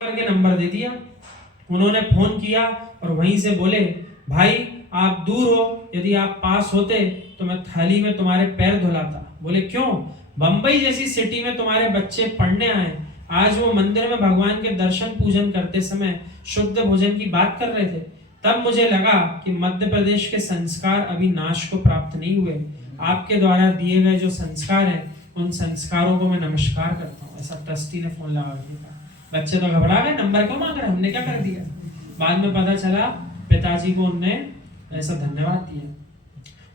करके नंबर दे दिया। उन्होंने फोन किया और वहीं से बोले, भाई आप दूर हो, यदि आप पास होते तो मैं थाली में तुम्हारे पैर धुलाता। बोले क्यों? बंबई जैसी सिटी में तुम्हारे बच्चे पढ़ने आए, आज वो मंदिर में भगवान के दर्शन पूजन करते समय शुद्ध भोजन की बात कर रहे थे। तब मुझे लगा कि मध्य प्रदेश के संस्कार अभी नाश को प्राप्त नहीं हुए। आपके द्वारा दिए गए जो संस्कार हैं उन संस्कारों को मैं नमस्कार करता हूँ। ऐसा ट्रस्टी ने फोन लगा दिया। बच्चे तो घबरा गए, नंबर क्यों मांग रहे, हमने क्या कर दिया। बाद में पता चला पिताजी को उनने ऐसा धन्यवाद दिया।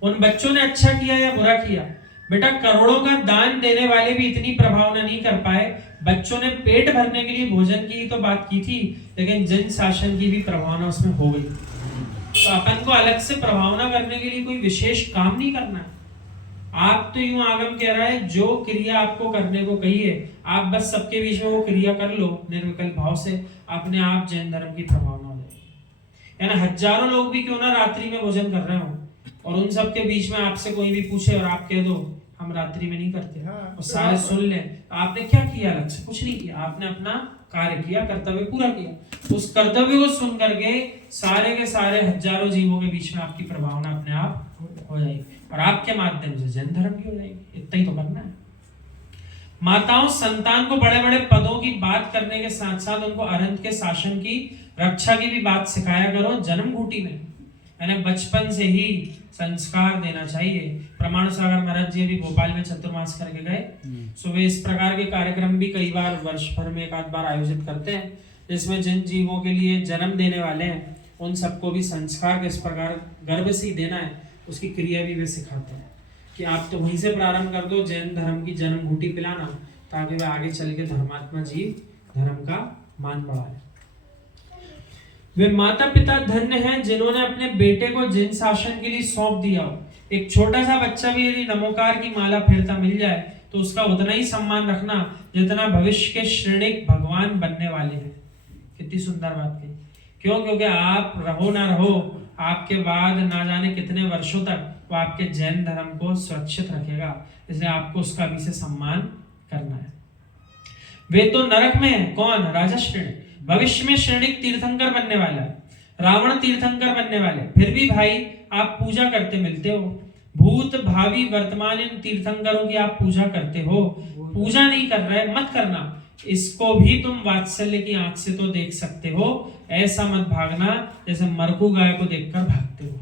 उन बच्चों ने अच्छा किया या बुरा किया? बेटा करोड़ों का दान देने वाले भी इतनी प्रभावना नहीं कर पाए। बच्चों ने पेट भरने के लिए भोजन की तो बात की थी, लेकिन जन शासन की भी प्रभावना उसमें हो गई। तो अपन को अलग से प्रभावना करने के लिए कोई विशेष काम नहीं करना है। आप तो यूं आगम कह रहा है, जो क्रिया आपको करने को कही है आप बस सबके बीच में वो क्रिया कर लो निर्विकल्प भाव से, अपने आप जैन धर्म की प्रभावना हो जाएगी। यानी हजारों लोग भी क्यों ना रात्रि में भोजन कर रहे हो और उन सब के बीच में आपसे कोई भी पूछे और आप कह दो हम रात्रि में नहीं करते, और सारे सुन ले, आपने क्या किया? अलग से कुछ नहीं किया, आपने अपना कार्य किया, कर्तव्य पूरा किया। उस कर्तव्य को सुन करके सारे के सारे हजारों जीवों के बीच में आपकी प्रभावना अपने आप हो जाएगी और आपके माध्यम से जैन धर्म की हो जाएगी। इतना ही तो करना है। माताओं संतान को बड़े बड़े पदों की बात करने के साथ साथ उनको अरंत के शासन की रक्षा की भी बात सिखाया करो जन्म घूटी में। यानी बचपन से ही संस्कार देना चाहिए। प्रमाण सागर महाराज जी अभी भोपाल में चतुर्मास करके गए। सुबह इस प्रकार के कार्यक्रम भी कई बार वर्ष भर में एक आध बार आयोजित करते हैं, जिसमें जिन जीवों के लिए जन्म देने वाले हैं उन सबको भी संस्कार किस प्रकार गर्भ से ही देना है उसकी क्रिया भी वे सिखाते हैं कि आप तो वहीं से प्रारंभ कर दो जैन धर्म की जन्म घूटी पिलाना, ताकि वह आगे चल के धर्मात्मा जीव धर्म का मान बढ़ाए। वे माता पिता धन्य हैं जिन्होंने अपने बेटे को जिन शासन के लिए सौंप दिया हो। एक छोटा सा बच्चा भी यदि नमोकार की माला फेरता मिल जाए तो उसका उतना ही सम्मान रखना जितना भविष्य के श्रेणिक भगवान बनने वाले हैं। कितनी सुंदर बात कही। क्यों? क्योंकि आप रहो ना रहो, आपके बाद ना जाने कितने वर्षों तक वो आपके जैन धर्म को सुरक्षित रखेगा, इसलिए आपको उसका भी से सम्मान करना है। वे तो नरक में है। कौन? राजा श्रेणी। भविष्य में श्रेणिक तीर्थंकर बनने वाला है, रावण तीर्थंकर बनने वाले। फिर भी भाई आप पूजा करते मिलते हो। भूत भावी वर्तमान इन तीर्थंकरों की आप पूजा करते हो। पूजा नहीं कर रहे मत करना, इसको भी तुम वात्सल्य की आंख से तो देख सकते हो। ऐसा मत भागना जैसे मरकू गाय को देखकर भागते हो,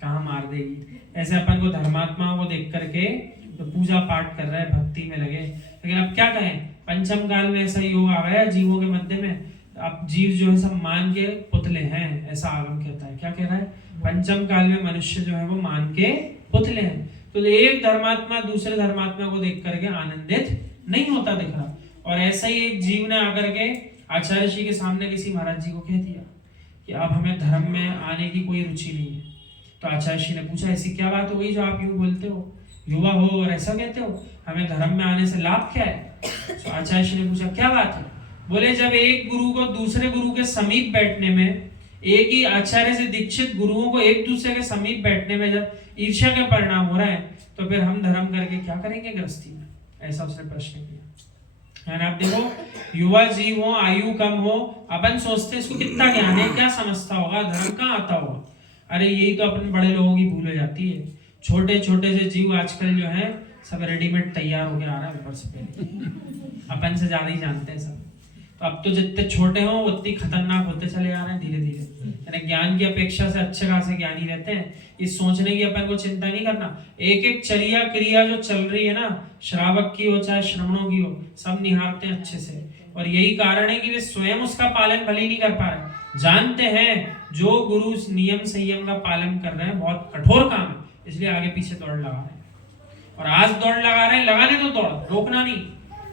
कहां मार देगी। ऐसे अपन को धर्मात्माओं को देख करके तो पूजा पाठ कर रहे हैं, भक्ति में लगे। लेकिन अब क्या कहें, पंचम काल में ऐसा योग आ गया जीवों के मध्य में। अब जीव जो है सब मान के पुतले हैं, ऐसा आगम कहता है। क्या कह रहा है? पंचम काल में मनुष्य जो है वो मान के पुतले हैं। तो एक धर्मात्मा दूसरे धर्मात्मा को देख करके आनंदित नहीं होता दिख रहा। और ऐसा ही एक जीव ने आकर के आचार्य जी के सामने किसी महाराज जी को कह दिया कि अब हमें धर्म में आने की कोई रुचि नहीं है। तो आचार्य जी ने पूछा ऐसी क्या बात हो गई जो आप यूं बोलते हो, युवा हो और ऐसा कहते हो, हमें धर्म में आने से लाभ क्या है? तो आचार्य जी ने पूछा क्या बात है? बोले जब एक गुरु को दूसरे गुरु के समीप बैठने में, एक ही आचार्य से दीक्षित गुरुओं को एक दूसरे के समीप बैठने में जब ईर्ष्या के परिणाम हो रहा है तो फिर हम धर्म करके क्या करेंगे गृहस्थी में? ऐसा उसने प्रश्न किया। आप देखो युवा जीव हो, आयु कम हो, अपन सोचते इसको कितना ज्ञान है, क्या समझता होगा, धर्म कहाँ आता होगा। अरे यही तो अपन बड़े लोगों की भूल हो जाती है। छोटे छोटे से जीव आजकल जो है सब रेडीमेड तैयार होकर आ रहा है ऊपर से पहले। अपन से ज्यादा ही जानते हैं सब। तो अब तो जितने छोटे हो उतनी खतरनाक होते चले जा रहे हैं धीरे धीरे। यानी ज्ञान की अपेक्षा से अच्छे खासे ज्ञानी रहते हैं। इस सोचने की अपन को चिंता नहीं करना। एक एक चर्या क्रिया जो चल रही है ना, श्रावक की हो चाहे श्रमणों की हो, सब निहारते हैं अच्छे से। और यही कारण है कि वे स्वयं उसका पालन भले ही नहीं कर पा रहे। जानते हैं जो गुरु नियम संयम का पालन कर रहे हैं बहुत कठोर काम है, इसलिए आगे पीछे दौड़ लगा रहे हैं। और आज दौड़ लगा रहे हैं, लगाने तो दौड़, रोकना नहीं।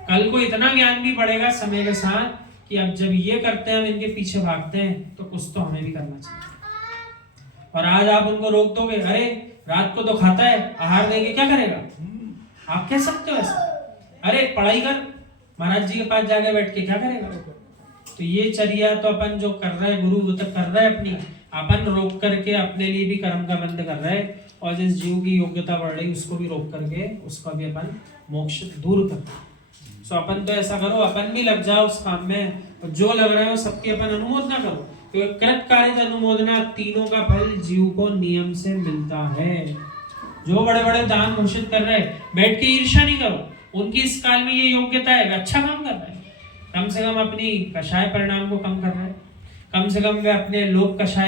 कल को इतना ज्ञान भी बढ़ेगा समय के साथ कि अब जब ये करते हैं हम इनके पीछे भागते हैं तो कुछ तो हमें भी करना चाहिए। और आज आप उनको रोक दोगे, अरे रात को तो खाता है, आहार देंगे क्या करेगा, आप कह सकते हो ऐसा। अरे पढ़ाई कर, महाराज जी के पास जाके बैठ के क्या करेगा। तो ये चर्या तो अपन जो कर रहे हैं, गुरु तो कर रहे हैं अपनी, अपन रोक करके अपने लिए भी कर्म का बंद कर रहे हैं। और जिस जीव की योग्यता बढ़ रही उसको भी रोक करके उसका भी अपन मोक्ष दूर करते हैं। सो अपन तो ऐसा करो, अपन भी लग जाओ उस काम में, और जो लग रहा है वो सबकी अपन अनुमोदना करो, क्योंकि कृतकार्य अनुमोदना तीनों का फल जीव को नियम से मिलता है। जो बड़े बड़े दान घोषित कर रहे हैं, बैठ के ईर्ष्या नहीं करो, उनकी इस काल में ये योग्यता है, वे अच्छा काम कर रहे हैं, कम से कम अपनी कषाय परिणाम को कम कर रहे हैं, कम से कम वे अपने लोक कषाय